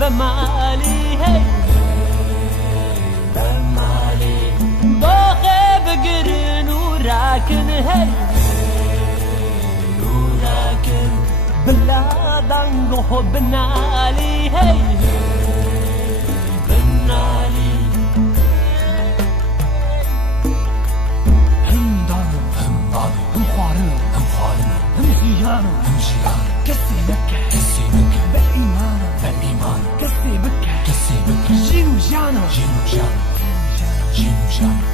بمالي هي بمالي دوخي بقرن وراكن هي وراكن بلا دانغو بنالي هي بنالي هم دانو هم دانو هم خوارنو هم خوارنو هم زيانو هم زيانو كسي مكة كسي مكة بالإيمان بالإيمان كسي بكة كسي بكة جينو جانو جينو جانو جينو جانو